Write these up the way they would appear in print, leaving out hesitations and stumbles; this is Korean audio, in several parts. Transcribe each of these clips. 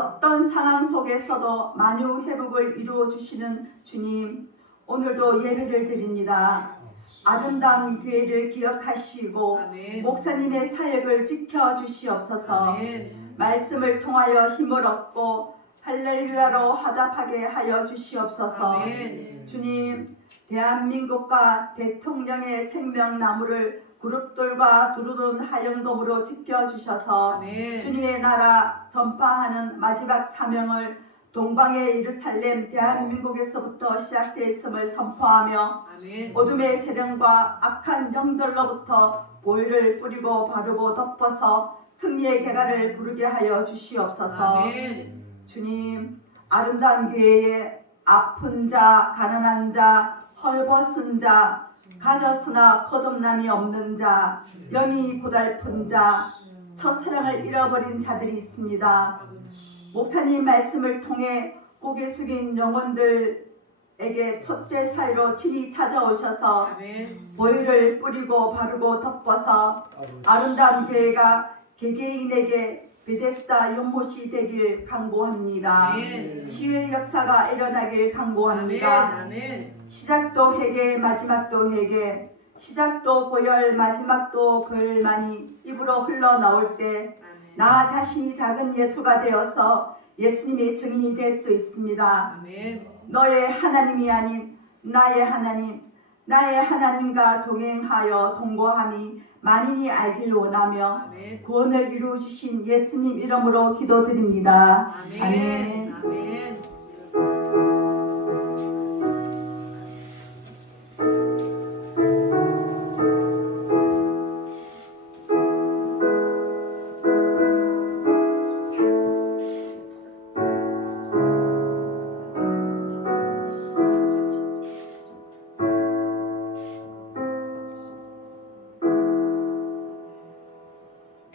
어떤 상황 속에서도 만유 회복을 이루어 주시는 주님, 오늘도 예배를 드립니다. 아름다운 교회를 기억하시고 아멘. 목사님의 사역을 지켜주시옵소서. 아멘. 말씀을 통하여 힘을 얻고 할렐루야로 화답하게 하여 주시옵소서. 아멘. 주님, 대한민국과 대통령의 생명나무를 그룹들과 두루둔 하영돔으로 지켜주셔서 아멘. 주님의 나라 전파하는 마지막 사명을 동방의 예루살렘 대한민국에서부터 시작되어 있음을 선포하며 아멘. 어둠의 세력과 악한 영들로부터 보혈을 뿌리고 바르고 덮어서 승리의 개가를 부르게 하여 주시옵소서. 아멘. 주님, 아름다운 교회에 아픈 자, 가난한 자, 헐벗은 자, 가졌으나 거듭남이 없는 자, 영이 고달픈 자, 첫사랑을 잃어버린 자들이 있습니다. 목사님 말씀을 통해 고개 숙인 영혼들에게 촛대 사이로 친히 찾아오셔서 아멘. 보혈을 뿌리고 바르고 덮어서 아름다운 교회가 개개인에게 베데스다 연못이 되길 간구합니다. 아멘. 치유의 역사가 일어나길 간구합니다. 아멘. 시작도 회개, 마지막도 회개, 시작도 보혈, 마지막도 보혈만이 입으로 흘러나올 때 나 자신이 작은 예수가 되어서 예수님의 증인이 될 수 있습니다. 아멘. 너의 하나님이 아닌 나의 하나님, 나의 하나님과 동행하여 동거함이 만인이 알길 원하며 아멘. 구원을 이루어 주신 예수님 이름으로 기도드립니다. 아멘. 아멘.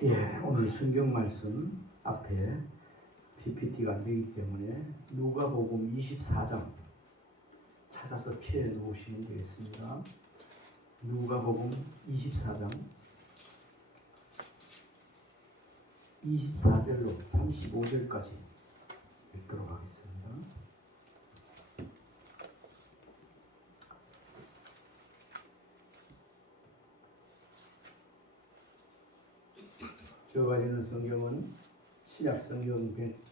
예, 오늘 성경 말씀 앞에 PPT가 안 되기 때문에 누가복음 24장 찾아서 펴 놓으시면 되겠습니다. 누가복음 24장 24절로 35절까지 읽도록 하겠습니다. 제가 가지는 성경은 신약 성경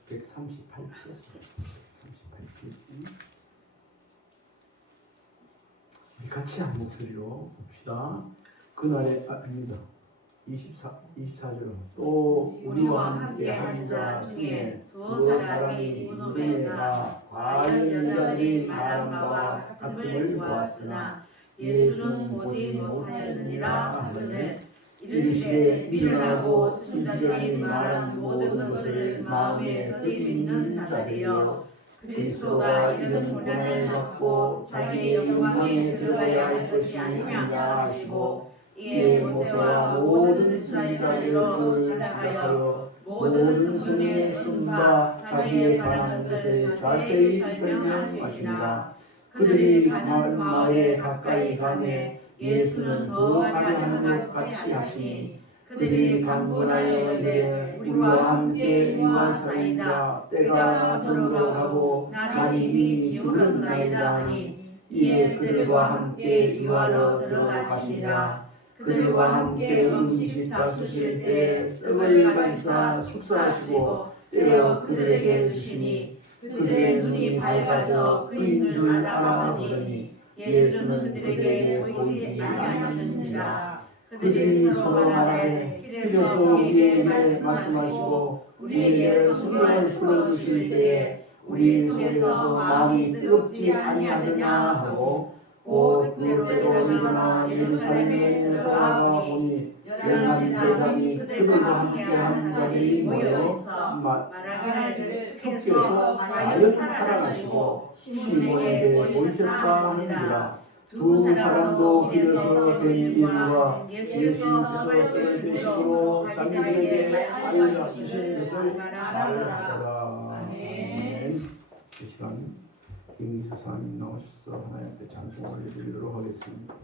138페이지. 같이 한 목소리로 봅시다. 그날에 아닙니다. 24절은 또 우리와 함께 한 자 중에 두 사람이 무덤에다 과연 여자들이 말한 바와 같음을 보았으나 예수는 보지 못하였느니라 하거늘 이르시되 미련하고 선지자들이 말한 모든 것을 마음에 거듭 있는 자들이여 그리스도가 이런 고난을 받고 자기의 영광에 들어가야 할 것이 아니냐 하시고 이에 모세와 모든 선지자들로 시작하여 모든 성경의 쓴바 자기에 관한 것을 자세히 설명하시니라. 그들이 마을에 가까이 가매 예수는 더 가려는 것 같이 하시니 그들이 간구하여 이르되 우리와 함께 이와사이다 때가 나서로 가고 날이 이미 기울었나이다 하니 이에 그들과 함께 이와로 들어가시니라. 그들과 함께 음식 잡수실 때 떡을 가지사 축사하시고 떼어 그들에게 주시니 그들의 눈이 밝아져 그인 줄 알아보니 예수는 그들에게 보이지 아니하시는지라. 그들이 서로 말하되 길에서 우리에게 말씀하시고 우리에게 성경을 풀어주실 때에 우리 속에서 마음이 뜨겁지 아니하느냐 하고 곧 그대로 일어나 예루살렘에 들어가 보니 열한 제자들이 그들과 함께한 자들이 모여 말하기를 주께서 과연 살아가시고 시몬에게 보이셨다 하는지라. 두 사람도 길에서 뵌 이유와 예수께서 떨어지시고 자기들에게 알려주신 것을 말하더라. 아멘. 이 시간 김기수 사님 나오셔서 하나님 앞에 찬송 올려드리도록 하겠습니다.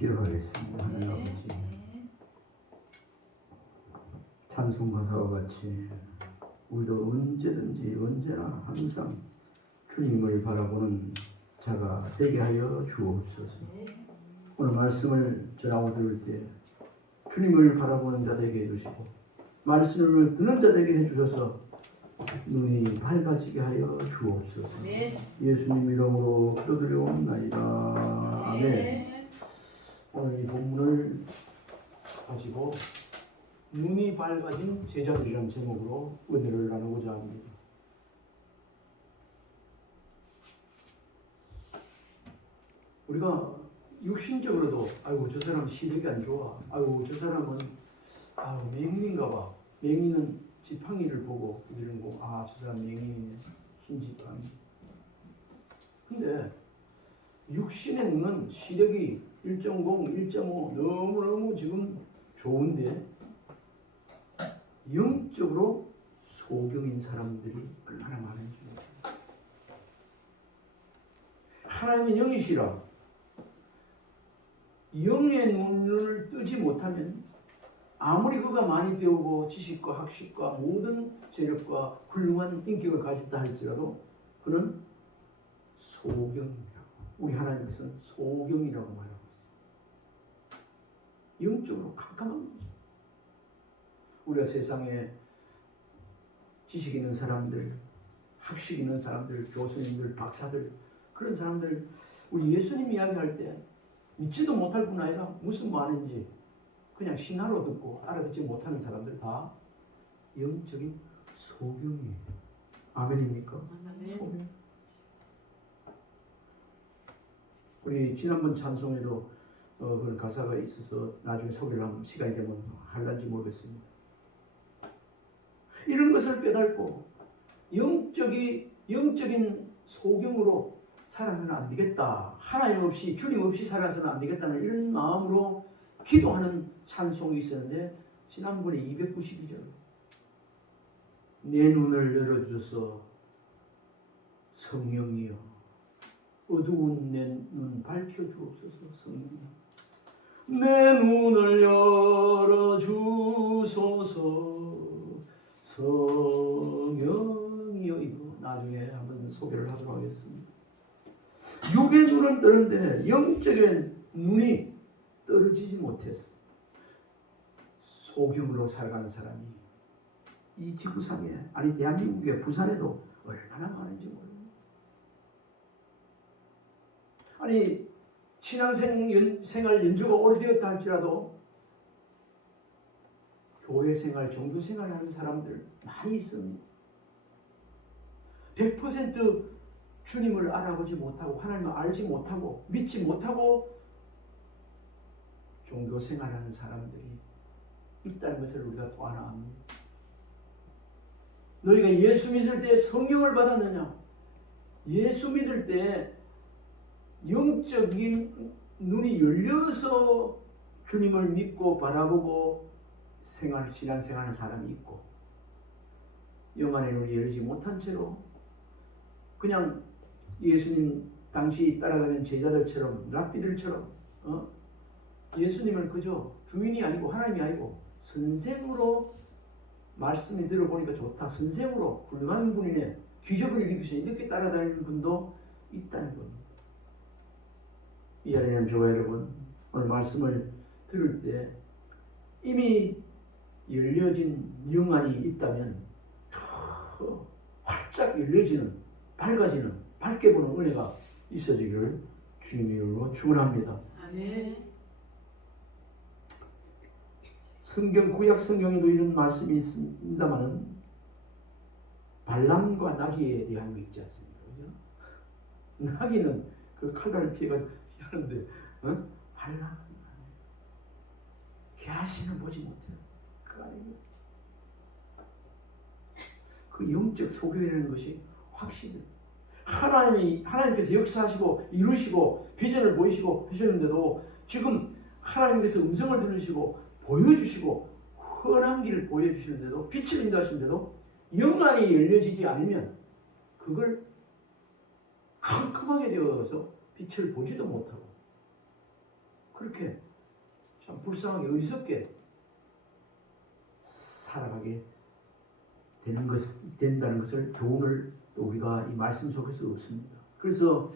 기억하겠습니다. 하나님 아버지, 찬송 가사와 같이 우리도 언제든지 언제나 항상 주님을 바라보는 자가 되게 하여 주옵소서. 오늘 말씀을 전하고 들을 때 주님을 바라보는 자 되게 해주시고 말씀을 듣는 자 되게 해주셔서 눈이 밝아지게 하여 주옵소서. 예수님 이름으로 기도드려옵나이다. 아멘. 오늘 이 본문을 가지고 눈이 밝아진 제자들이라는 제목으로 은혜를 나누고자 합니다. 우리가 육신적으로도 아이고 저 사람 시력이 안 좋아, 아이고 저 사람은 맹인인가 봐. 맹인은 지팡이를 보고 이런 거, 저 사람 맹인이네, 흰지팡이. 근데 육신의 눈은 시력이 1.0, 1.5 너무너무 지금 좋은데 영적으로 소경인 사람들이 얼마나 많은지. 하나님은 영이시라. 영의 눈을 뜨지 못하면 아무리 그가 많이 배우고 지식과 학식과 모든 재력과 훌륭한 인격을 가졌다 할지라도 그는 소경이라고. 우리 하나님께서는 소경이라고 말하고 있어요. 영적으로 깜깜한 거죠. 우리가 세상에 지식 있는 사람들, 학식 있는 사람들, 교수님들, 박사들, 그런 사람들 우리 예수님 이야기할 때 믿지도 못할 뿐 아니라 무슨 말인지 그냥 신화로 듣고 알아듣지 못하는 사람들 다 영적인 소경이에요. 아멘입니까? 소경. 우리 지난번 찬송에도 그런 가사가 있어서 나중에 소개를 하면 시간이 되면 할란지 모르겠습니다. 이런 것을 깨닫고 영적인 소경으로 살아서는 안 되겠다. 하나님 없이 주님 없이 살아서는 안 되겠다는 이런 마음으로 기도하는 찬송이 있었는데 지난번에 292절 내 눈을 열어주셔서 성령이여 어두운 내 눈 밝혀주옵소서. 성령이여 내 눈을 열어주소서. 성령이여. 이거 나중에 한번 소개를 하도록 하겠습니다. 육의 눈은 뜨는데 영적인 눈이 떨어지지 못했어. 소경으로 살아가는 사람이 이 지구상에, 아니 대한민국의 부산에도 얼마나 많은지 모릅니다. 아니 신앙생활 연주가 오래되었다 할지라도 교회 생활, 종교 생활을 하는 사람들 많이 있습니다. 100% 주님을 알아보지 못하고 하나님을 알지 못하고 믿지 못하고 종교 생활하는 사람들이 있다는 것을 우리가 또 하나 압니다. 너희가 예수 믿을 때 성령을 받았느냐? 예수 믿을 때 영적인 눈이 열려서 주님을 믿고 바라보고 신앙생활하는 사람이 있고 영안의 눈이 열리지 못한 채로 그냥 예수님 당시 따라다니는 제자들처럼 랍비들처럼 예수님을 그저 주인이 아니고 하나님이 아니고 선생으로 말씀이 들어보니까 좋다. 선생으로 훌륭한 분이네. 기적을 일으키시네. 이렇게 따라다니는 분도 있다는 겁니다. 이 자리에 저와 여러분 오늘 말씀을 들을 때 이미 열려진 영안이 있다면 더 활짝 열려지는 밝아지는 밝게 보는 은혜가 있어지기를 주님의 이름으로 축원합니다. 아멘. 성경 구약 성경에도 이런 말씀이 있습니다만은 발람과 나귀에 대한 거 있지 않습니까? 그죠? 나귀는 그 칼날을 피하는데 발람 개아시는 보지 못해요. 그 영적 소경이라는 것이 확실히 하나님께서 역사하시고 이루시고 비전을 보이시고 하셨는데도 지금 하나님께서 음성을 들으시고 보여주시고 훤한 길을 보여주시는데도 빛을 인도하시는데도 영안이 열려지지 않으면 그걸 캄캄하게 되어서 빛을 보지도 못하고 그렇게 참 불쌍하게 어리석게 살아가게 된다는 것을 교훈을 또 우리가 이 말씀 속에서 얻습니다. 그래서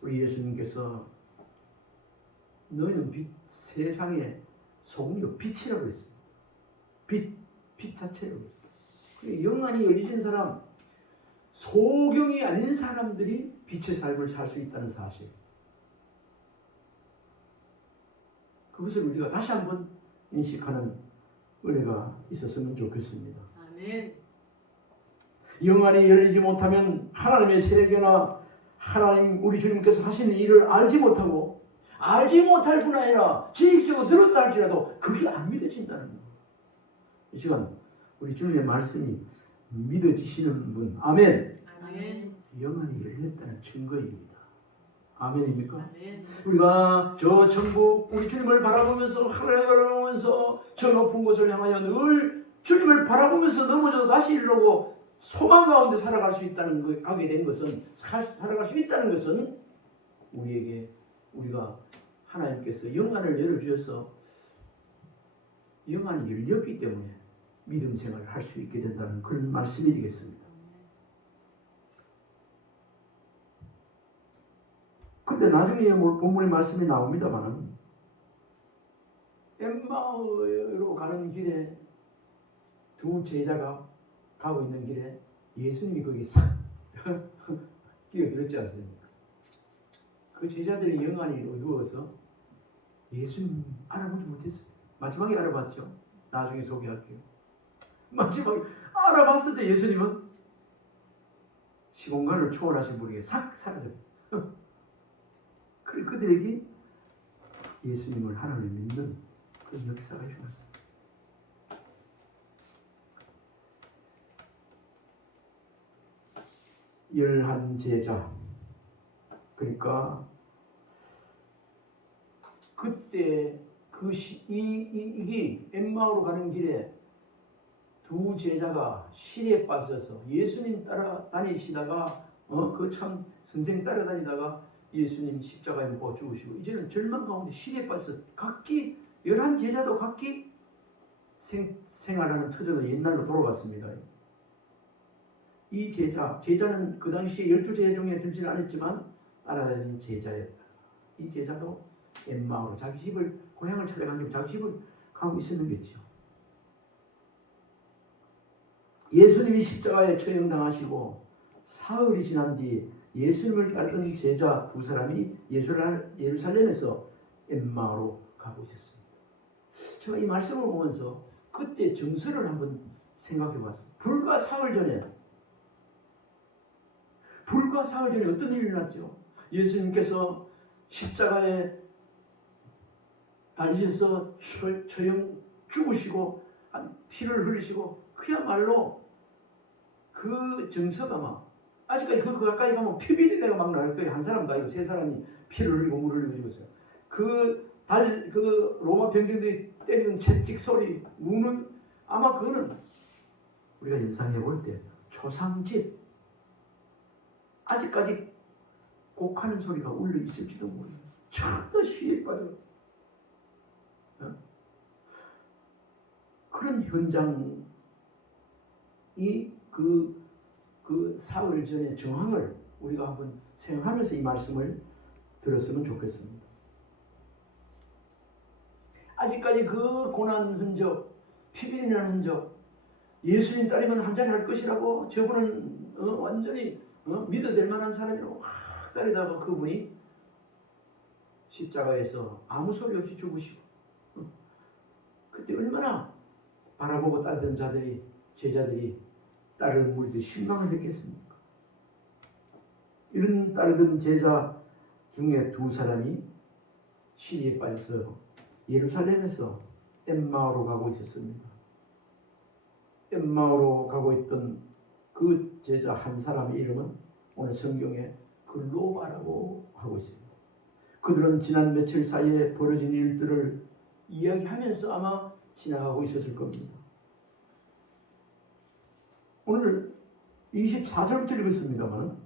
우리 예수님께서 너희는 세상의 소금이요 빛이라고 했어요. 빛 자체라고 했어요. 영안이 열리신 사람, 소경이 아닌 사람들이 빛의 삶을 살 수 있다는 사실. 그것을 우리가 다시 한번 인식하는 은혜가 있었으면 좋겠습니다. 아멘. 영안이 열리지 못하면 하나님의 세계나 하나님 우리 주님께서 하시는 일을 알지 못하고 알지 못할 뿐 아니라 지식적으로 들었다 할지라도 그게 안 믿어진다는 거예요. 이 시간 우리 주님의 말씀이 믿어지시는 분, 아멘. 아멘. 영안이 열렸다는 증거입니다. 아멘입니까? 아멘. 우리가 저 천국 우리 주님을 바라보면서 하늘을 바라보면서 저 높은 곳을 향하여 늘 주님을 바라보면서 넘어져도 다시 일어나고 소망 가운데 살아갈 수 있다는 거, 가게 된 것은 살아갈 수 있다는 것은 우리가 하나님께서 영안을 열어주셔서 영안이 열렸기 때문에 믿음 생활을 할 수 있게 된다는 그런 말씀이 되겠습니다. 근데 나중에 본문의 말씀이 나옵니다만 엠마오로 가는 길에 두 제자가 가고 있는 길에 예수님이 거기 싹 뛰어들었지 않습니까? 그 제자들의 영안이 어두워서 예수님 알아보지 못했어요. 마지막에 알아봤죠. 나중에 소개할게요. 마지막에 알아봤을 때 예수님은 시공간을 초월하신 분에게 싹 사라져요. 그리고 그들에게 예수님을 하나님을 믿는 그런 역사가 일어났어요. 열한 제자, 그러니까 그때 이게 엠마오로 가는 길에 두 제자가 시리에 빠져서 예수님 따라 다니시다가 그 참 선생 따라다니다가 예수님 십자가에 못 박아 죽으시고 이제는 절망 가운데 시리에 빠져서 각기 11제자도 각기 생활하는 터전을 옛날로 돌아갔습니다. 이 제자는 그 당시에 12제자 중에 들지는 않았지만 따라다니는 제자였다. 이 제자도 엠마오로 자기 집을 고향을 찾아가지고 자기 집을 가고 있었는겠죠. 예수님이 십자가에 처형당하시고 사흘이 지난 뒤 예수님을 따르던 제자 두 사람이 예루살렘에서 엠마오로 가고 있었습니다. 제가 이 말씀을 보면서 그때 정서를 한번 생각해 봤습니다. 불과 사흘 전에 어떤 일이 일어났죠? 예수님께서 십자가에 달리셔서 처형 죽으시고 피를 흘리시고 그야말로 그 정서가 막 아직까지 그 가까이 가면 피비린내가 막 날 거예요. 한 사람도 아니고 세 사람이 피를 흘리고 물을 흘리고 죽었어요. 그 로마 병정들이 때리는 채찍 소리, 우는 아마 그거는 우리가 연상해 볼 때 초상집 아직까지 곡하는 소리가 울려 있을지도 몰라요. 전부 시에 빠져. 그런 현장이 그 사흘 전의 정황을 우리가 한번 생각하면서 이 말씀을 들었으면 좋겠습니다. 아직까지 그 고난 흔적, 피비린내는 흔적, 예수님 따르면 한잔 할 것이라고 저분은 완전히 믿어될 만한 사람이라고 막 따르다가 그분이 십자가에서 아무 소리 없이 죽으시고 그때 얼마나 바라보고 따르던 제자들이 따르는 무리들이 실망을 했겠습니까? 이런 따르던 제자 중에 두 사람이 시리에 빠져서 예루살렘에서 엠마오로 가고 있었습니다. 엠마오로 가고 있던 그 제자 한 사람의 이름은 오늘 성경에 글로바라고 하고 있습니다. 그들은 지난 며칠 사이에 벌어진 일들을 이야기하면서 아마 지나가고 있었을 겁니다. 오늘 24절부터 읽었습니다만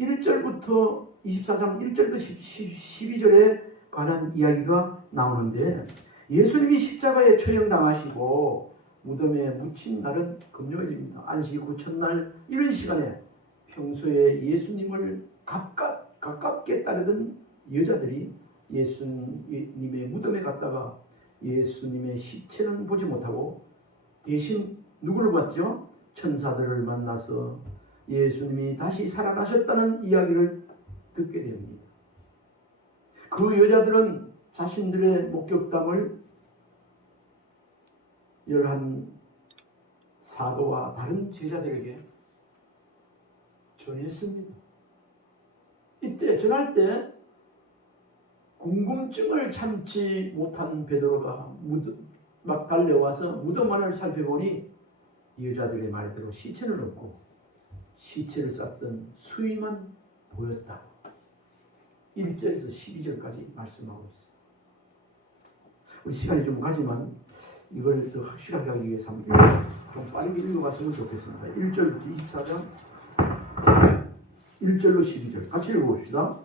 1절부터 24장 1절부터 12절에 관한 이야기가 나오는데 예수님이 십자가에 처형당하시고 무덤에 묻힌 날은 금요일입니다. 안식 후 첫날 이런 시간에 평소에 예수님을 가깝게 따르던 여자들이 예수님의 무덤에 갔다가 예수님의 시체는 보지 못하고 대신 누구를 봤죠? 천사들을 만나서 예수님이 다시 살아나셨다는 이야기를 듣게 됩니다. 그 여자들은 자신들의 목격담을 11 사도와 다른 제자들에게 전했습니다. 이때 전할 때 궁금증을 참지 못한 베드로가 막 달려와서 무덤 안을 살펴보니 여자들의 말대로 시체는 없고 시체를 쌌던 수위만 보였다고 1절에서 12절까지 말씀하고 있습니다. 우리 시간이 좀 가지만 이걸 더 확실하게 하기 위해서 한번 읽어봤습니다. 좀 빨리 읽어봤으면 좋겠습니다. 1절부터 24장 1절로 12절 같이 읽어봅시다.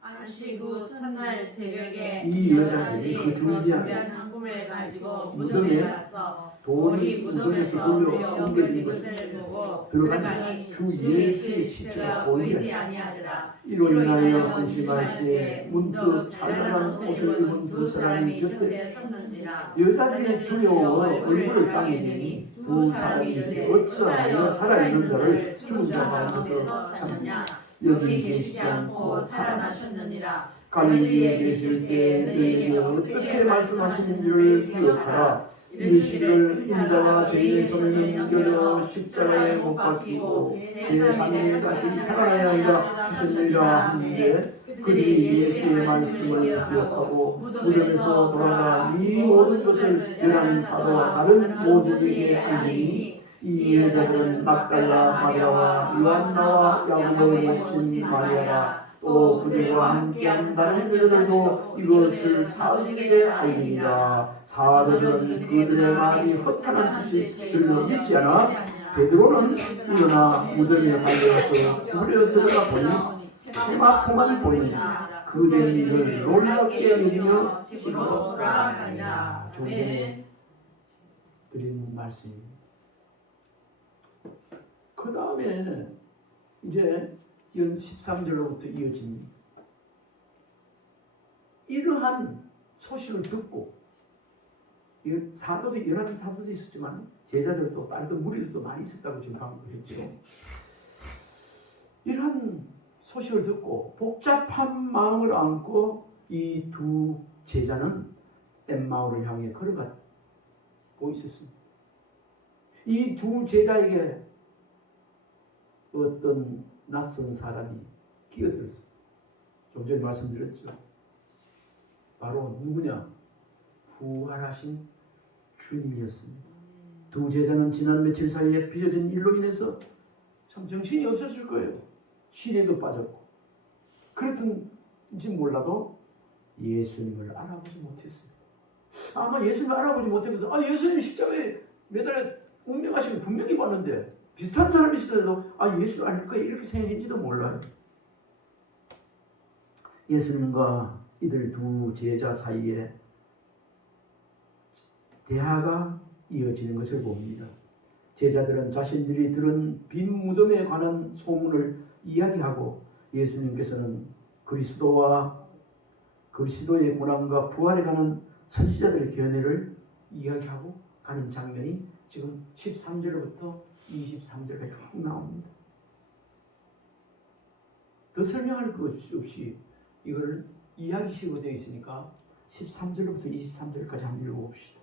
안식 후 첫날 새벽에 이 여자들이 그 준비한 한 꿈을 가지고 무덤에 무덤에 가서 돌이 무덤에서 돌려 옮겨진 것을 보고 들어가니 주 예수의 시체가 보이지 아니하더라. 이로 인하여 근심할 때 문득 찬란한 옷을 입은 두 사람이 곁에 섰는지라. 여자들이 두려워 얼굴을 땅에 대니 두 사람이 어찌하여 살아있는 자를 죽은 자 가운데서 찾느냐. 여기 계시지 않고 살아나셨느니라. 갈릴리에 계실 때 너희에게 어떻게 말씀하시는지를 기억하라. 이르시기를 인자가 죄인의 손을 넘겨져 십자가에 못 박히고 제3일 다시 살아나야 한다 하셨느니라 하는데 그들이 예수의 말씀을 기억하고 무덤에서 돌아가 이 모든 것을 11 사도와 다른 모두에게 알리니 이 여자들은 막달라 마리아와 요한나와 야고보의 모친 마리아라 또 그들과 함께한 다른 여자들도 이것을 사도들에게 알리니라. 사도들은 그들의 말이 허탄한 뜻이 들려 믿지 않아 베드로는 일어나 무덤에 달려가서 물에 들어가 보니 세마포만 보이니 그들이 이를 놀랍게 여기며 집으로 돌아가니라. 조금 전에 드린 말씀입니다. 그 다음에 이제 13절로부터 이어집니다. 이러한 소식을 듣고 사도도 11 사도도 있었지만 제자들도 다른 무리들도 많이 있었다고 지금 방금 했죠. 이러한 소식을 듣고 복잡한 마음을 안고 이 두 제자는 엠마오를 향해 걸어가고 있었습니다. 이 두 제자에게 어떤 낯선 사람이 끼어들었습니다. 좀 전에 말씀드렸죠. 바로 누구냐? 부활하신 주님이었습니다. 두 제자는 지난 며칠 사이에 빚어진 일로 인해서 참 정신이 없었을 거예요. 시내도 빠졌고 그랬던지 몰라도 예수님을 알아보지 못했습니다. 아마 예수님을 알아보지 못하면서 예수님 십자가에 매달려 운명하시고 분명히 봤는데 비슷한 사람이 있어도 예수를 아닐 거야 이렇게 생각했지도 몰라요. 예수님과 이들 두 제자 사이에 대화가 이어지는 것을 봅니다. 제자들은 자신들이 들은 빈 무덤에 관한 소문을 이야기하고 예수님께서는 그리스도의 고난과 부활에 관한 선지자들의 견해를 이야기하고 가는 장면이 지금 13절부터 23절까지 쭉 나옵니다. 더 설명할 것 없이 이거를 이야기식으로 되어 있으니까 13절부터 23절까지 한번 읽어봅시다.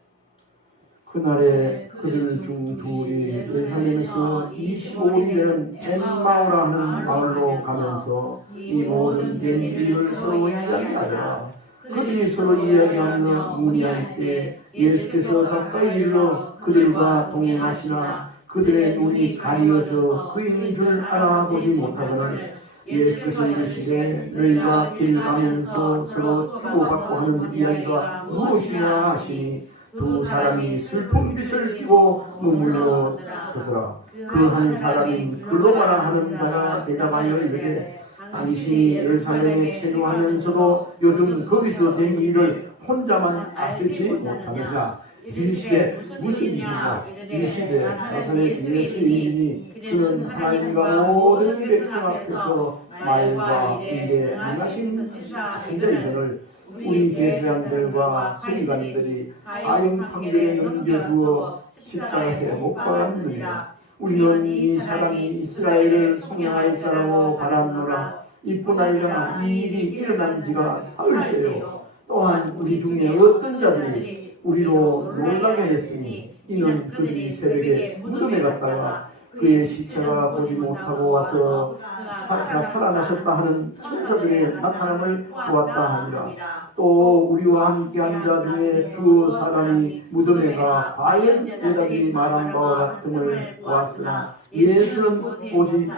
그날에 그들 중 둘이 예루살렘에서 25리 되는 엠마오라는 마을로 가면서 이 모든 된 일을 서로 이야기하더라. 그들이 서로 이야기하며 문의할 때 예수께서 가까이 일러 그들과 동행하시나 그들의 눈이 가려져 그인 줄 알아보지 못하거늘 예수께서 이르시되 너희가 길 가면서 서로 주고받고 하는 이야기가 무엇이냐 하시니 두 사람이 슬픈 빛을 띠고 눈물로 서더라. 그 한 사람인 글로바라 하는 자가 대답하여 이르되 당신이 예루살렘에 체류하면서도 요즘 거기서 된 일을 혼자만 알지 못하느냐. 이르시되 무슨 일이냐. 이르시되 나사렛 예수이니 그는 하나님과 모든 백성 앞에서 말과 일에 능하신 선자이거늘 우리 대제사장들과 서기관들이 사형 판결에 넘겨두어 십자가에 못 박았느니라. 우리는 이 사람이 이스라엘을 속량하였다라고 바랐노라. 이뿐 아니라 이 일이 일어난 지가 사흘째요. 또한 우리 중에 어떤 자들이 우리로 놀라게 했으니 이는 그들이 새벽에 무덤에 갔다가 그의 시체가 보지 못하고 와서 살아나셨다 하는 천사들의 나타남을 보았다 하니라. 또 우리와 함께한 자 중에 두 사람이 무덤에 가 과연 여자들이 말한 바와 같음을 보았으나 예수는 보지 못하는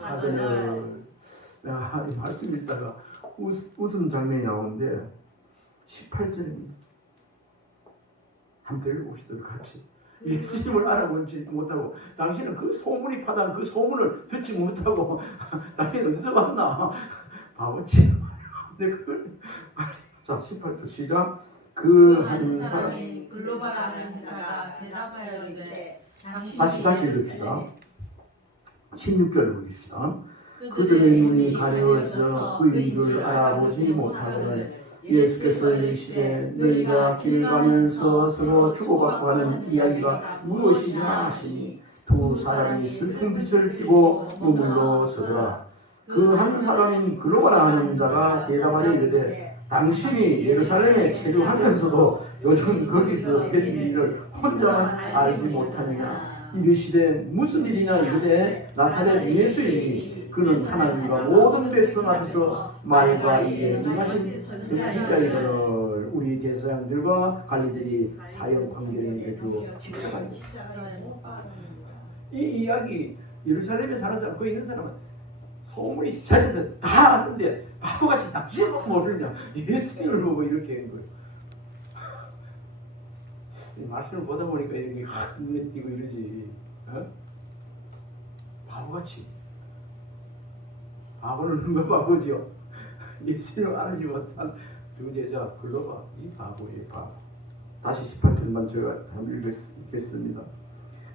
하더니. 이 말씀 읽다가 웃음 장면이 나오는데 18절입니다. 한번 읽어봅시다. 같이. 예수님을 알아보지 못하고 당신은 그 소문이 파단 그 소문을 듣지 못하고 당신 어디서 봤나? 바보지. 근데 그걸 자 18절 시작. 그 한 사람이 글로바라는 자가 대답하여 이르되 다시 읽읍시다. 16절 보십시다. 그들의 눈이 가려져 그인 줄 알아보지 못하거늘 예수께서 이르시되 너희가 길 가면서 서로 주고받고 하는 이야기가 무엇이냐 하시니 두 사람이 슬픈 빛을 띠고 우물로 서더라. 그 한 사람인 글로바라 하는 자가 대답하여 이르되 당신이 예루살렘에 체류하면서도 요즘 거기서 된 일을 혼자만 알지 못하느냐. 이르시되 무슨 일이냐 이르되 나사렛 예수이니 그는 하나님과 모든 백성 앞에서 말과 이에 능하신 선지자이거늘 우리 대제사장들과 관리들이 사형 판결을 해주어 십자가에 이 이야기 예루살렘에 사는 사람 거기 있는 사람은 소문이 찾아서 다 아는데 바보같이 당신은 모르냐. 예수님을 보고 이렇게 한 거예요. 이 말씀을 보다 보니까 이렇게 확 눈에 띄고 이러지. 어? 바보같이. 바보는 누가 바보지요? 예수님을 알지 못한 두 제자 글로바 이 바보예요. 바보. 다시 18절만 제가 한번 읽겠습니다.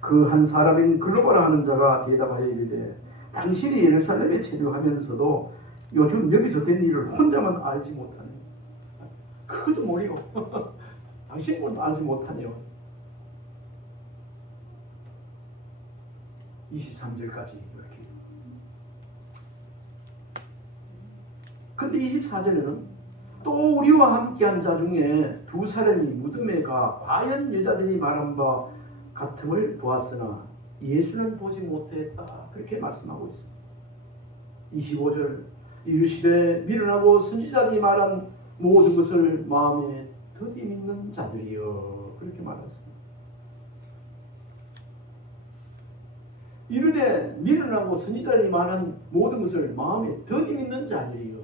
그 한 사람인 글로바라 하는 자가 대답하여 이르되 당신이 예루살렘에 체류하면서도 요즘 여기서 된 일을 혼자만 알지 못하네. 그것도 모르고 당신은 알지 못하네요. 23절까지 이렇게. 근데 24절에는 또 우리와 함께한 자 중에 두 사람이 무덤에 가 과연 여자들이 말한 바 같음을 보았으나 예수는 보지 못했다. 그렇게 말씀하고 있습니다. 25절 이르시되 미련하고 선지자들이 말한 모든 것을 마음에 더디 믿는 자들이여. 그렇게 말했습니다. 이르되 미련하고 선지자들이 말한 모든 것을 마음에 더디 믿는 자들이여.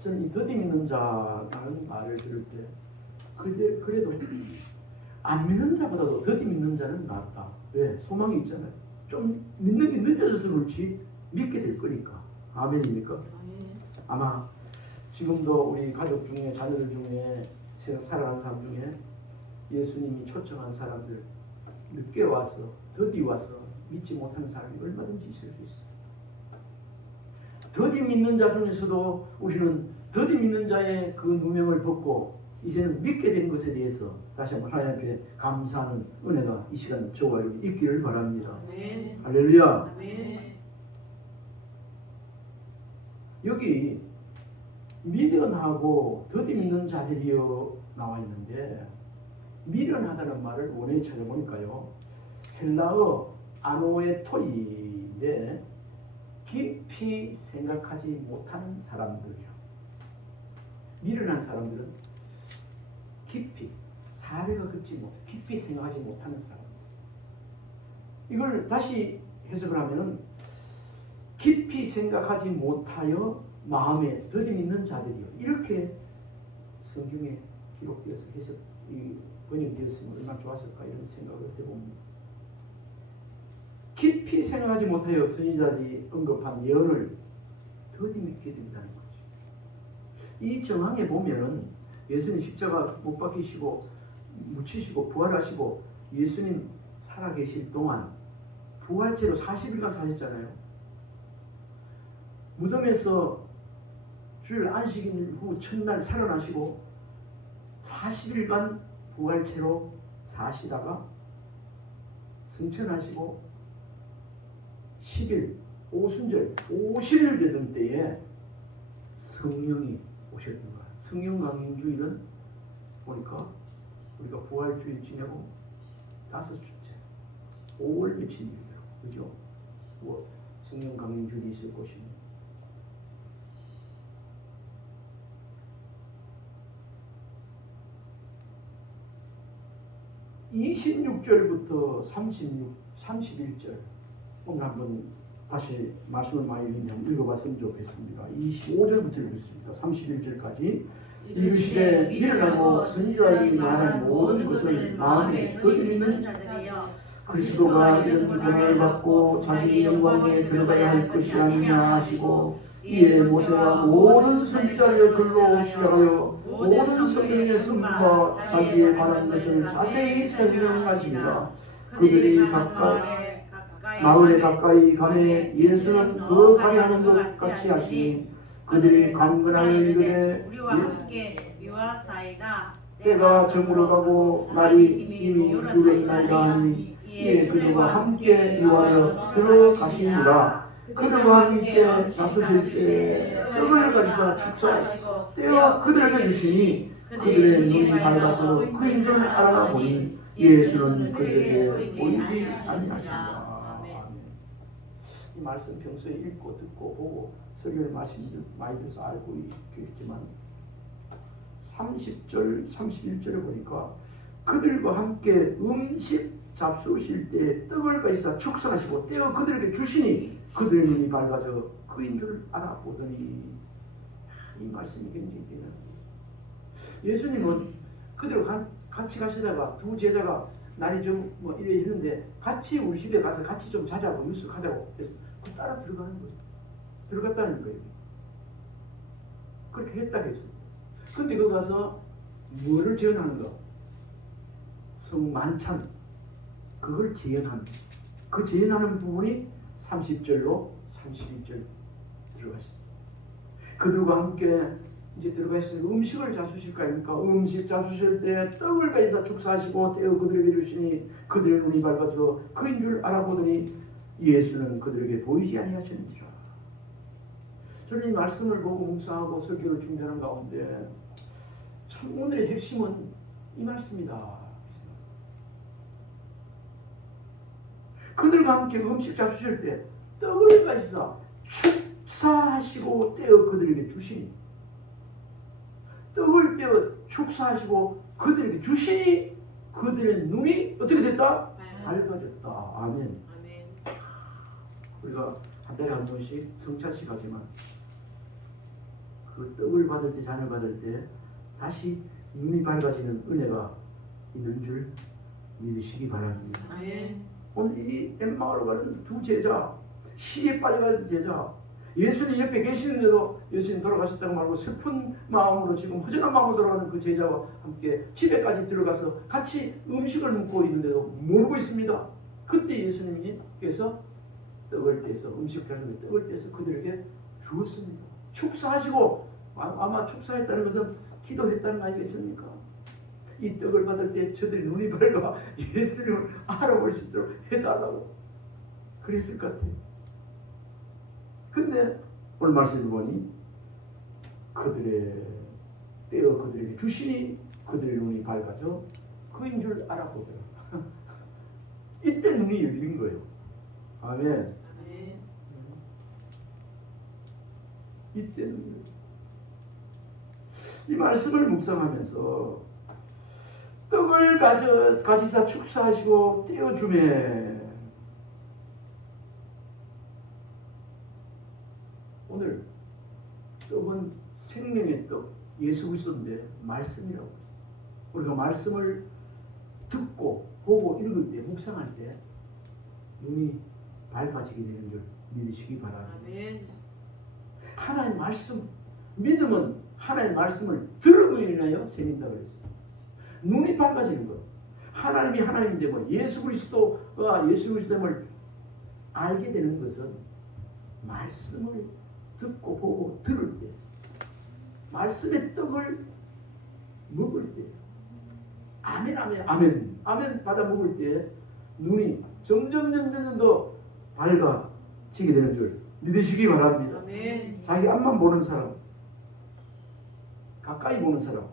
저는 이 더디 믿는 자라는 말을 들을 때 그래도 안 믿는 자보다도 더디 믿는 자는 낫다. 왜? 소망이 있잖아요. 좀 믿는 게 늦어져서 그렇지 믿게 될 거니까. 아멘입니까? 아마 지금도 우리 가족 중에 자녀들 중에 살아가는 사람 중에 예수님이 초청한 사람들 늦게 와서 더디 와서 믿지 못하는 사람이 얼마든지 있을 수 있어요. 더디 믿는 자 중에서도 우리는 더디 믿는 자의 그 누명을 벗고 이제는 믿게 된 것에 대해서 다시 한번 하나님 앞에 감사하는 은혜가 이 시간 저와 여러분 있기를 바랍니다. 아멘. 할렐루야. 아멘. 여기 미련하고 더디 믿는 자들이여 나와 있는데 미련하다는 말을 원어에 찾아보니까요. 헬라어 아노에토이인데 깊이 생각하지 못하는 사람들이요. 미련한 사람들은 깊이 사례가 긋지 못해 깊이 생각하지 못하는 사람들. 이걸 다시 해석을 하면은 깊이 생각하지 못하여 마음에 더디 믿는 자들이요. 이렇게 성경에 기록되어서 해석 번역이 되었으면 얼마나 좋았을까 이런 생각을 해봅니다. 깊이 생각하지 못하여 선지자들이 언급한 예언을 더디 믿게 된다는 거죠. 이 정황에 보면은 예수님 십자가 못 박히시고 묻히시고 부활하시고 예수님 살아계실 동안 부활체로 40일간 사셨잖아요. 무덤에서 주일 안식일 후 첫날 살아나시고 40일간 부활체로 사시다가 승천하시고 10일 오순절 50일 되던 때에 성령이 오셨던 거야. 성령 강림주일은 보니까 우리가 부활주일 지내고 5주째 5월 며칠이더라고. 그죠? 성령 강림주일이 있을 것입니다. (26절부터) 31절 오늘 한번 다시 말씀을 많이 읽어봤으면 좋겠습니다. 25절부터 읽겠습니다. 31절까지. 이르시되 일어나고 선지자들이 말한 모든 것을 마음에 거두는 자들이여 그리스도가 이런 고난을 받고 자기 영광에 들어가야 할 것이 아니냐 하시고 이에 모세가 모든 선지자를 글로 시작하여 모든 성경의 성부가 자기의 바란 것을 자세히 설명하십니다. 그들이 마을에 가까이 가매 예수는 그 가야하는 것 같이 하시니 그들이 강건하여 이르되 우리와 함께 유하사이다. 때가 저물어 가고 날이 이미 이르렀나이다 하니 이에 그들과 함께 유하여 들어가시니라. 그들과 함께 잡수실 때 떡을 가지사 축사하시고 떼어 그들에게 주시니 그들의 눈이 밝아서 그인 줄 알아보니 예수는 그들에게 보이지 아니하시니라. 이 말씀 평소에 읽고 듣고 보고 설교를 많이 들어서 알고 있겠지만 30절 31절에 보니까 그들과 함께 음식 잡수실 때 떡을 가지사 축사하시고 떼어 그들에게 주시니 그들의 눈이 밝아져 그인 줄 알아보더니 이 말씀이 굉장히 중요합니다. 예수님은 그들과 같이 가시다가 두 제자가 날이 좀 뭐 이래 했는데 같이 우리 집에 가서 같이 좀 자자고 유숙하자고 해서 그 따라 들어가는 거예요. 들어갔다는 거예요. 그렇게 했다고 했습니다. 근데 거기 가서 뭐를 재현하는가? 성만찬 그걸 재현합니다. 그 재현하는 부분이 30절로 31절 들어가십니다. 그들과 함께 이제 들어가시니 음식을 잡수실 거 아닙니까? 음식 잡수실 때 떡을 가지사 축사하시고 떼어 그들에게 주시니 그들의 눈이 밝아져 그인 줄 알아보더니 예수는 그들에게 보이지 아니하셨느니라. 저는 이 말씀을 보고 묵상하고 설교를 준비하는 가운데 참 오늘의 핵심은 이 말씀이다. 그들과 함께 음식 잡수실 때 떡을 가지사 축사하시고 떼어 그들에게 주시니 떡을 떼어 축사하시고 그들에게 주시니 그들의 눈이 어떻게 됐다? 밝아졌다. 아멘. 우리가 한 달에 한 번씩 성찬식 하지만 그 떡을 받을 때 잔을 받을 때 다시 눈이 밝아지는 은혜가 있는 줄 믿으시기 바랍니다. 오늘 이 엠마오로 가는 두 제자, 시에 빠져가는 제자, 예수님 옆에 계시는데도 예수님 돌아가셨다고 말고 슬픈 마음으로 지금 허전한 마음으로 돌아가는 그 제자와 함께 집에까지 들어가서 같이 음식을 먹고 있는데도 모르고 있습니다. 그때 예수님께서 떡을 떼서 음식을 하는데 떡을 떼서 그들에게 주었습니다. 축사하시고 아마 축사했다는 것은 기도했다는 거 아니겠습니까? 이 떡을 받을 때 저들이 눈이 밝아 예수님을 알아볼 수 있도록 해달라고 그랬을 것 같아요. 근데 오늘 말씀을 보니 그들의 떼어 그들에게 주시니 그들의 눈이 밝아져 그인 줄 알아보더라. 이때 눈이 열린 거예요. 아멘. 이때 눈이 열린. 이 말씀을 묵상하면서 떡을 가지사 축사하시고 떼어주매 오늘 떡은 생명의 떡 예수 그리스도인데 말씀이라고 했어요. 우리가 말씀을 듣고 보고 읽을 때 묵상할 때 눈이 밝아지게 되는 줄 믿으시기 바랍니다. 아멘. 하나님의 말씀 믿음은 하나님의 말씀을 들음으로 인하여 생긴다 그랬어요. 눈이 밝아지는 것. 하나님이 하나님 됨을, 예수 그리스도가 예수 그리스도됨을 알게 되는 것은 말씀을 듣고 보고 들을 때, 말씀의 떡을 먹을 때, 아멘 아멘 아멘 아멘 받아 먹을 때 눈이 점점 더 밝아지게 되는 줄 믿으시기 바랍니다. 아멘. 자기 앞만 보는 사람, 가까이 보는 사람,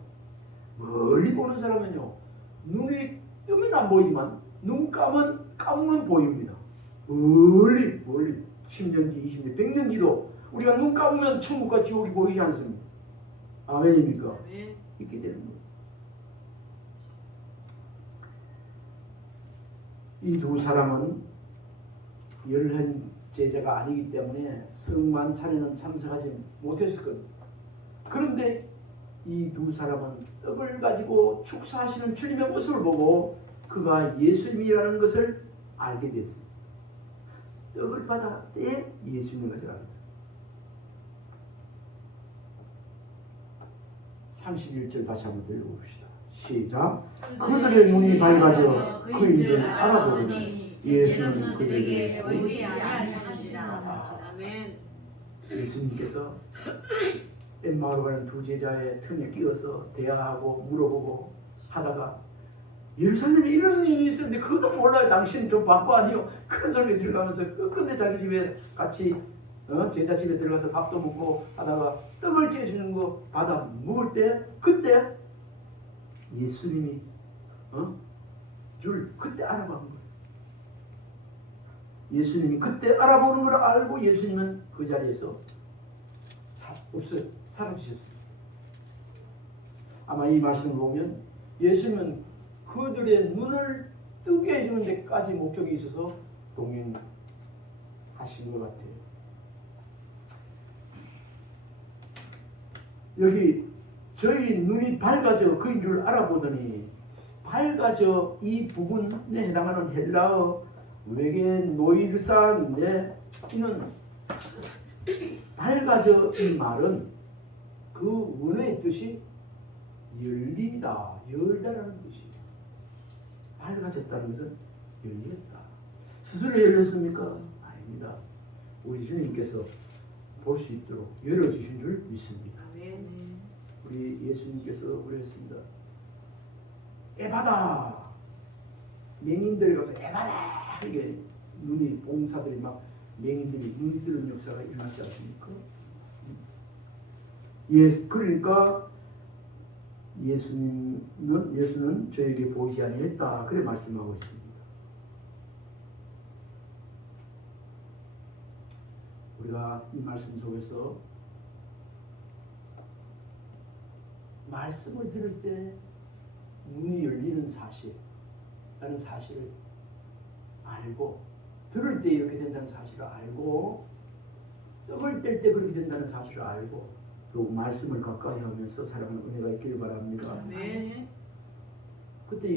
멀리 보는 사람은요, 눈이 뜨면 안 보이지만 눈 감으면 보입니다. 멀리 10년 뒤, 20년, 100년 뒤도 우리가 눈 감으면 천국과 지옥이 보이지 않습니까? 아멘입니까? 아멘. 이렇게 되는 거예요. 이 두 사람은 열한 제자가 아니기 때문에 성만 차례는 참석하지 못했을 겁니다. 그런데 이 두 사람은 떡을 가지고 축사하시는 주님의 모습을 보고 그가 예수님이라는 것을 알게 됐습니다. 떡을 받아 때 예수님인 것을 압니다. 31절 다시 한번 들려봅시다. 시작. 그들의 눈이 밝아져 그인줄 알아보더니 예수는 그들에게 보이지 아니하시니라. 아멘. 예수님께서 엠마오로 가는 두 제자의 틈에 끼어서 대화하고 물어보고 하다가 예루살렘에 이런 일이 있었는데 그것도 몰라요. 당신 좀 바보 아니요? 그런 소리 들어가면서 끝끝내 자기 집에 같이 제자 집에 들어가서 밥도 먹고 하다가 떡을 째주는 거 받아 먹을 때 그때 예수님이 그때 알아보는 거예요. 예수님이 그때 알아보는 걸 알고 예수님은 그 자리에서 없어요. 사라지셨어요. 아마 이 말씀을 보면 예수님은 그들의 눈을 뜨게 해주는 데까지 목적이 있어서 동행하신 것 같아요. 여기 저희 눈이 밝아져 그인 줄 알아보더니 밝아져 이 부분에 해당하는 헬라어 외계 노일산인데 이는 밝아져 이 말은 그 원어의 뜻이 열리다, 열다라는 뜻이에요. 밝아졌다는 것은 열렸다. 스스로 열렸습니까? 아닙니다. 우리 주님께서 볼 수 있도록 열어주신 줄 믿습니다. 아멘. 우리 예수님께서 그랬습니다. 에바다. 맹인들이 가서 에바다. 이게 눈이 봉사들이 막 맹인들이 눈이 뜨는 역사가 일어나지 않습니까? 그러니까 예수는 저에게 보이지 아니했다. 그래 말씀하고 있습니다. 우리가 이 말씀 속에서 말씀을 들을 때 눈이 열리는 사실이라는 사실을 알고 들을 때 이렇게 된다는 사실을 알고 떡을 뗄 때 그렇게 된다는 사실을 알고 또 말씀을 가까이 하면서 살아가는 은혜가 있기를 바랍니다. 아멘. 그때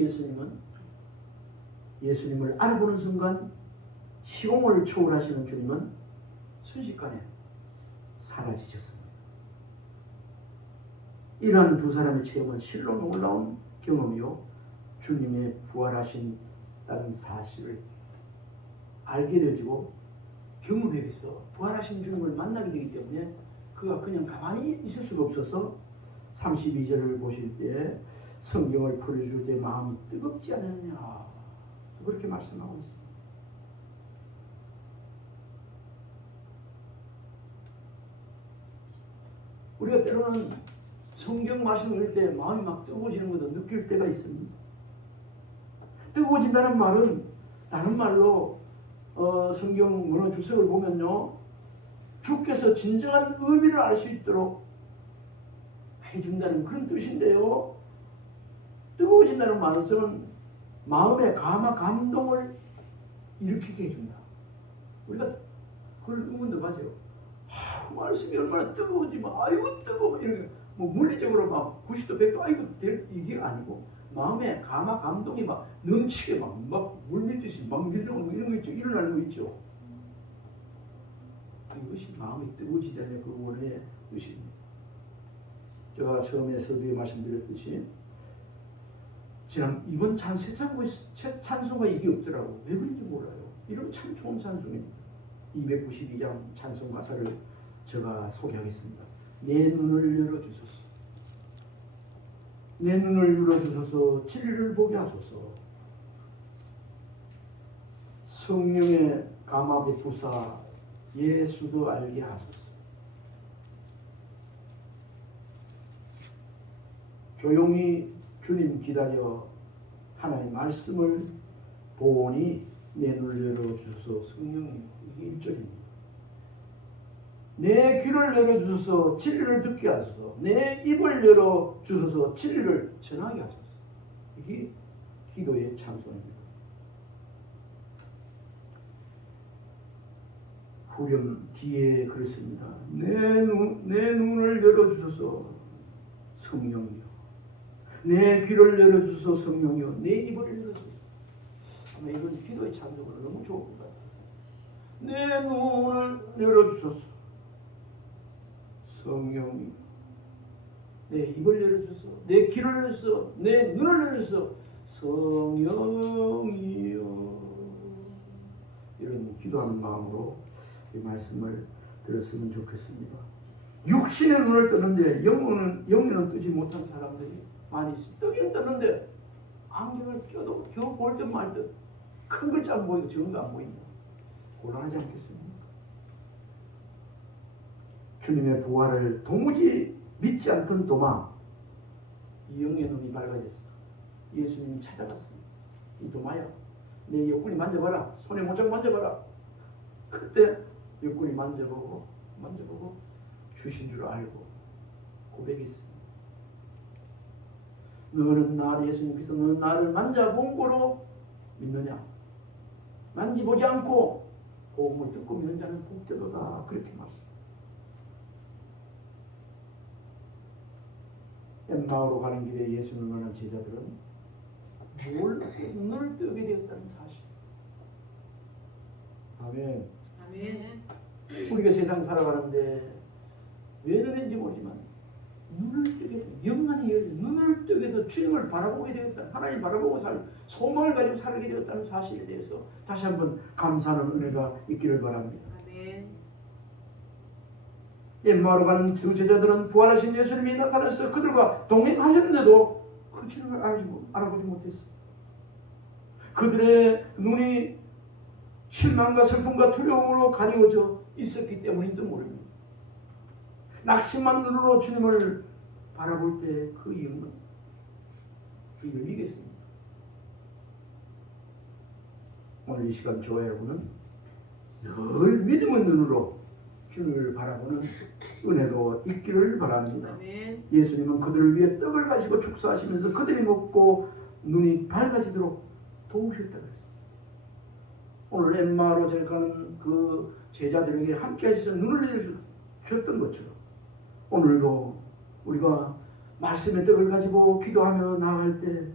예수님을 알아보는 순간 시공을 초월하시는 주님은 순식간에 사라지셨습니다. 이러한 두 사람의 체험은 실로 놀라운 경험이요 주님의 부활하신다는 사실을 알게 되어지고 경험에 의해서 부활하신 주님을 만나게 되기 때문에 그가 그냥 가만히 있을 수가 없어서 32절을 보실 때 성경을 풀어줄 때 마음이 뜨겁지 않느냐 그렇게 말씀하고 있습니다. 우리가 때로는 성경 말씀을 읽을 때 마음이 막 뜨거워지는 것도 느낄 때가 있습니다. 뜨거워진다는 말은 다른 말로 성경 문어 주석을 보면요 주께서 진정한 의미를 알 수 있도록 해준다는 그런 뜻인데요. 뜨거워진다는 말은 마음의 감동을 일으키게 해준다. 우리가 그걸 의문도 가져요. 말씀이 얼마나 뜨거운지 막 아이고 뜨거워 이렇게 뭐 물리적으로 막 90도 100도 아이고 이게 아니고 마음의 감동이 막 넘치게 막 물밀듯이 막 밀려오는 이런 거 있죠. 일어나는 거 있죠. 이것이 마음이 뜨거워지다는 그 원의 뜻입니다. 제가 처음에 서두에 말씀드렸듯이 이번 찬송가 이게 없더라고. 왜 그런지 몰라요. 이런 참 좋은 찬송입니다. 292장 찬송 가사를 제가 소개하겠습니다. 내 눈을 열어주소서. 내 눈을 열어주소서. 진리를 보게 하소서. 성령의 감화 베푸사 예수도 알게 하소서. 조용히 주님 기다려 하나님의 말씀을 보니 내 눈을 열어주소서. 성령이 이게 1절입니다. 내 귀를 열어주소서. 진리를 듣게 하소서. 내 입을 열어주소서. 진리를 전하게 하소서. 이게 기도의 찬송입니다. 후렴 뒤에 그렇습니다. 내 눈을 열어주소서. 성령이요. 내 귀를 열어주소서. 성령이요. 내 입을 열어주소서. 아마 이건 기도의 찬송으로 너무 좋은 것 같아요. 내 눈을 열어주소서. 성령이요. 내 입을 열어주소서. 내 귀를 열어주소서. 내 눈을 열어주소서. 성령이요. 이런 기도하는 마음으로 이 말씀을 들었으면 좋겠습니다. 육신의 눈을 뜨는데 영혼은 뜨지 못한 사람들이 많이 있습니다. 뜨긴 떴는데 안경을 껴도 겨우 볼 듯 말 듯 큰 글자 안 보이고 적은 거 안 보인다. 곤란하지 않겠습니까? 주님의 부활을 도무지 믿지 않던 도마, 이 영의 눈이 밝아졌어. 예수님이 찾아갔습니다. 이 도마야, 내 옆구리 만져봐라. 손에 모짝 만져봐라. 그때 옆구리 만져보고 주신 줄 알고 고백했습니다. 예수님께서 너는 나를 만져본 거로 믿느냐? 만지보지 않고 복음을 듣고 믿는 자는 복되도다. 그렇게 말씀합니다. 엠마오로 가는 길에 예수님을 만난 제자들은 놀랍게 눈을 뜨게 되었다는 사실. 아멘. 아멘. 우리가 세상 살아가는데 왜 그런지 모르지만 눈을 뜨게 돼, 영안이 열린 눈을 뜨게 해서 주님을 바라보게 되었다. 하나님 바라보고 소망을 가지고 살게 되었다는 사실에 대해서 다시 한번 감사하는 은혜가 있기를 바랍니다. 아멘. 엠마오로 가는 두 제자들은 부활하신 예수님이 나타나서 그들과 동행하셨는데도 그 주님을 알아보지 못했어요. 그들의 눈이 실망과 슬픔과 두려움으로 가려져 있었기 때문인지도 모릅니다. 낙심한 눈으로 주님을 바라볼 때 그 영은 열리겠습니다. 오늘 이 시간 저와 여러분은 늘 믿음의 눈으로 주님을 바라보는 은혜가 있기를 바랍니다. 아멘. 예수님은 그들을 위해 떡을 가지고 축사하시면서 그들이 먹고 눈이 밝아지도록 도우셨다고 했습니다. 오늘 엠마오로 가는 그 제자들에게 함께 하셔서 눈을 열어주셨던 것처럼 오늘도 우리가 말씀의 떡을 가지고 기도하며 나아갈 때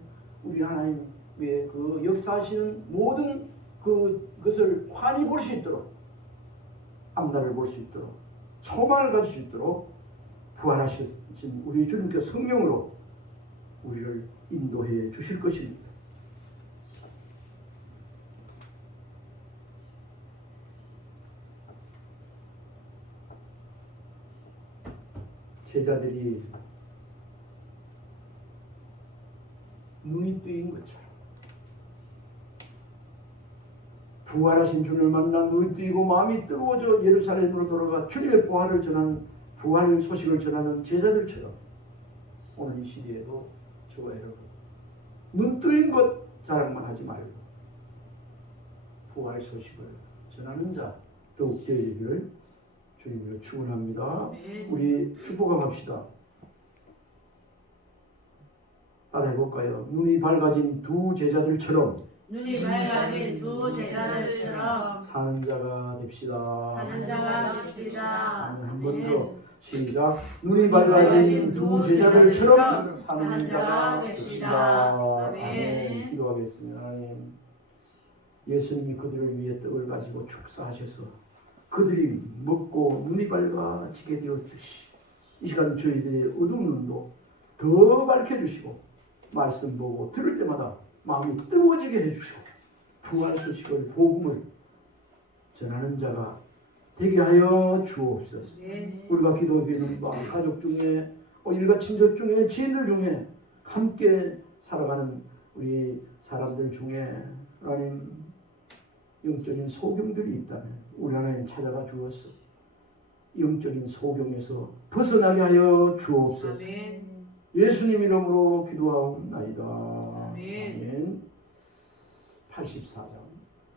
우리 하나님의 그 역사하시는 모든 그것을 환히 볼 수 있도록, 앞날을 볼 수 있도록, 소망을 가질 수 있도록 부활하신 우리 주님께서 성령으로 우리를 인도해 주실 것입니다. 제자들이 눈이 뜨인 것처럼 부활하신 주님을 만나 눈이 뜨이고 마음이 뜨거워져 예루살렘으로 돌아가 주님의 부활 소식을 전하는 제자들처럼 오늘 이 시대에도 저와 여러분 눈 뜨인 것 자랑만 하지 말고 부활 소식을 전하는 자 더욱 되기를 주님으로 축원합니다. 우리 축복합시다. 따라해볼까요? 눈이 밝아진 두 제자들처럼 눈이 밝아진 두 제자들처럼 사는 자가 됩시다. 사는 자가 됩시다. 한 번 더 시작. 눈이 밝아진 두 제자들처럼 사는 자가 됩시다. 아멘. 기도하겠습니다. 하나님, 예수님이 그들을 위해 떡을 가지고 축사하셔서 그들이 먹고 눈이 밝아지게 되었듯이 이 시간 저희들의 어두운 눈도 더 밝혀주시고 말씀 보고 들을 때마다 마음이 뜨거워지게 해주시고 부활 소식을 복음을 전하는 자가 되게 하여 주옵소서. 아멘. 우리가 기도하기는 가족 중에 일가 친척 중에 지인들 중에 함께 살아가는 우리 사람들 중에 하나님 영적인 소경들이 있다면 우리 하나님 찾아가 주어서 영적인 소경에서 벗어나게 하여 주옵소서. 아멘. 예수님 이름으로 기도하옵나이다. 아멘. 아멘. 84장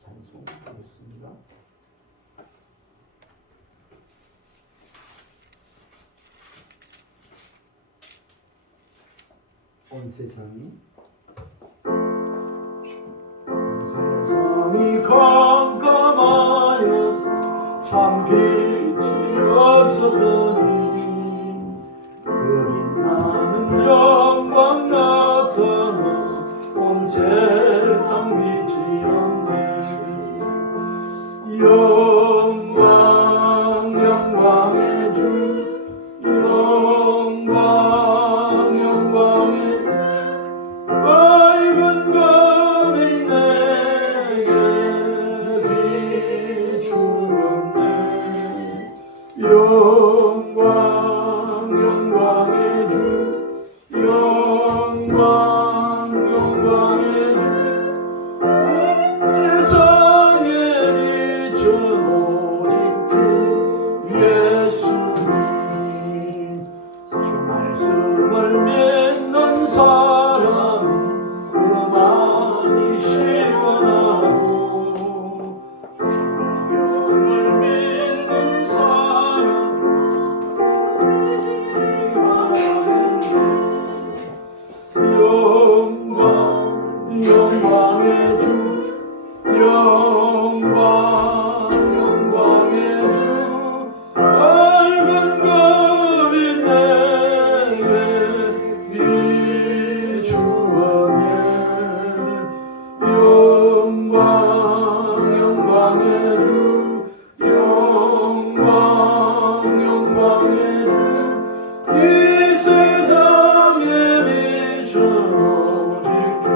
찬송하겠습니다. 온 세상이 깜깜하였어 참 빛이 없었더니 그 빛나는 영광 나타나 온 세상 빛이 없네 영광 영광의 주 영광 영광의 주 밝은 검이 내게 비추었네 영광 영광의 주 영광 영광의 주 세상에 비춘 오직 주 예수님 주 말씀을 믿는 사람은 마음이 시원하고 주 명령을 믿는 사람은 영광 영광의 주 영광 영광의 주 밝은 검이 내게 비추었네 영광 영광의 주 영광 영광의 주 이 세상에 비춘 오직 주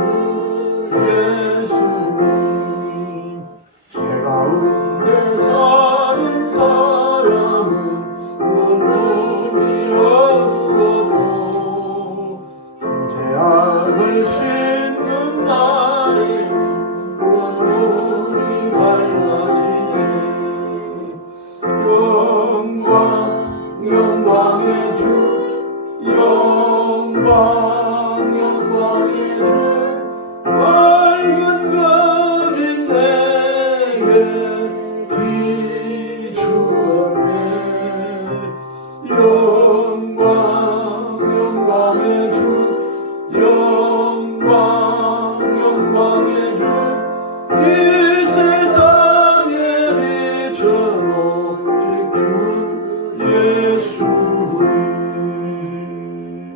예수님 제 가운데 사는 사람은 그 몸이 어두워도 죄악을 씻는 날에 그 눈이 밝아지네 영광 영광의 주 영광 영광의 주 밝은 것